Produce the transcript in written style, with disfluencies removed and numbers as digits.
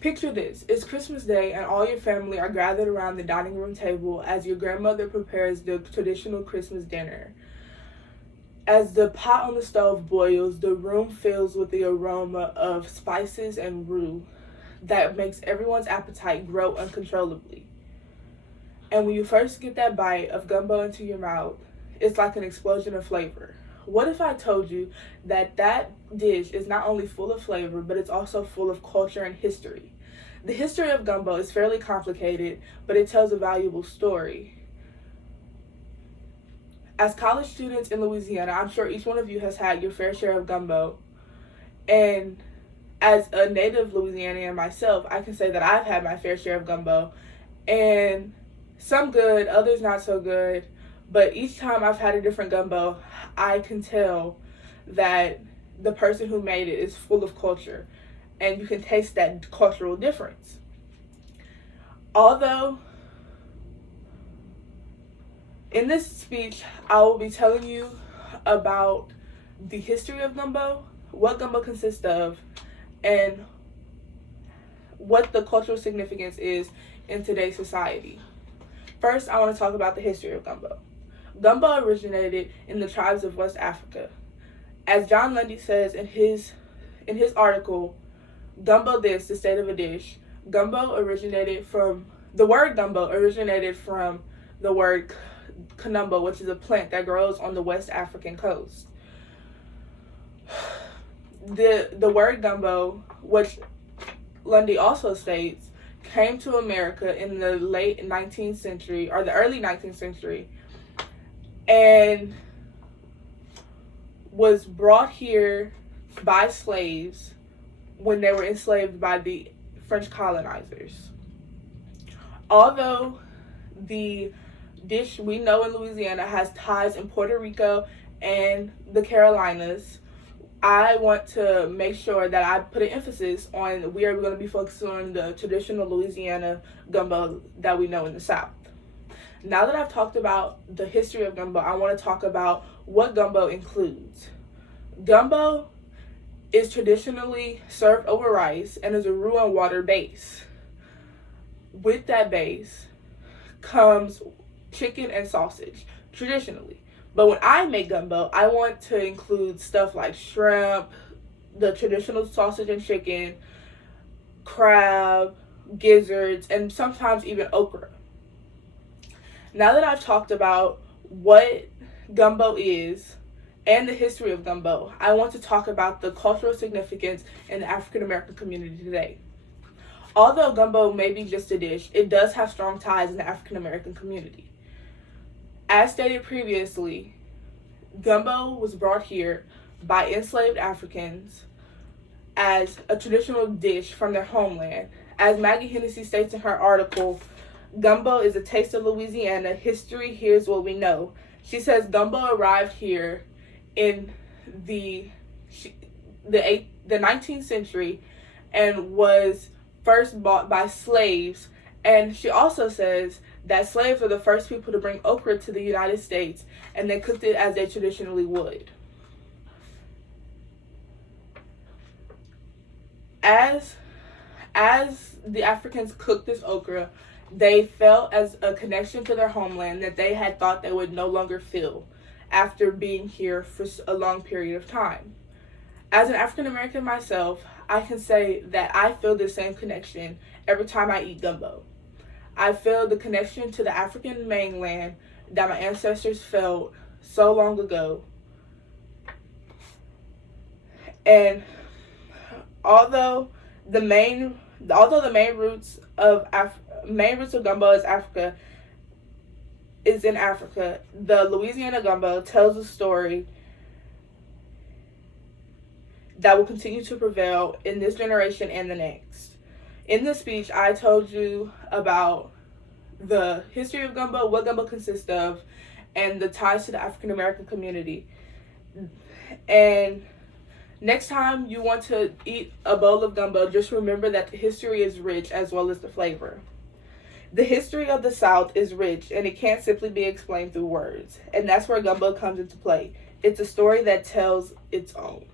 Picture this. It's Christmas Day and all your family are gathered around the dining room table as your grandmother prepares the traditional Christmas dinner. As the pot on the stove boils, the room fills with the aroma of spices and roux that makes everyone's appetite grow uncontrollably. And when you first get that bite of gumbo into your mouth, it's like an explosion of flavor. What if I told you that that dish is not only full of flavor, but it's also full of culture and history? The history of gumbo is fairly complicated, but it tells a valuable story. As college students in Louisiana, I'm sure each one of you has had your fair share of gumbo. And as a native Louisianian myself, I can say that I've had my fair share of gumbo. And some good, others not so good. But each time I've had a different gumbo, I can tell that the person who made it is full of culture. And you can taste that cultural difference. Although, in this speech, I will be telling you about the history of gumbo, what gumbo consists of, and what the cultural significance is in today's society. First, I want to talk about the history of gumbo. Gumbo originated in the tribes of West Africa. As John Lundy says in his article, Gumbo This, the State of a Dish, the word gumbo originated from the word kanumbo, which is a plant that grows on the West African coast. The word gumbo, which Lundy also states, came to America in the late 19th century or the early 19th century and was brought here by slaves when they were enslaved by the French colonizers. Although the dish we know in Louisiana has ties in Puerto Rico and the Carolinas, I want to make sure that I put an emphasis on we are going to be focusing on the traditional Louisiana gumbo that we know in the South. Now that I've talked about the history of gumbo, I want to talk about what gumbo includes. Gumbo is traditionally served over rice and is a roux and water base. With that base comes chicken and sausage, traditionally. But when I make gumbo, I want to include stuff like shrimp, the traditional sausage and chicken, crab, gizzards, and sometimes even okra. Now that I've talked about what gumbo is and the history of gumbo, I want to talk about the cultural significance in the African American community today. Although gumbo may be just a dish, it does have strong ties in the African American community. As stated previously, gumbo was brought here by enslaved Africans as a traditional dish from their homeland. As Maggie Hennessy states in her article, Gumbo is a taste of Louisiana. History, here's what we know. She says gumbo arrived here in the 19th century and was first bought by slaves. And she also says that slaves were the first people to bring okra to the United States, and they cooked it as they traditionally would. As the Africans cooked this okra, they felt as a connection to their homeland that they had thought they would no longer feel after being here for a long period of time. As an African American myself, I can say that I feel the same connection every time I eat gumbo. I feel the connection to the African mainland that my ancestors felt so long ago. And although the main roots of gumbo is in Africa, the Louisiana gumbo tells a story that will continue to prevail in this generation and the next. In this speech, I told you about the history of gumbo, what gumbo consists of, and the ties to the African American community. And next time you want to eat a bowl of gumbo, just remember that the history is rich as well as the flavor. The history of the South is rich, and it can't simply be explained through words. And that's where gumbo comes into play. It's a story that tells its own.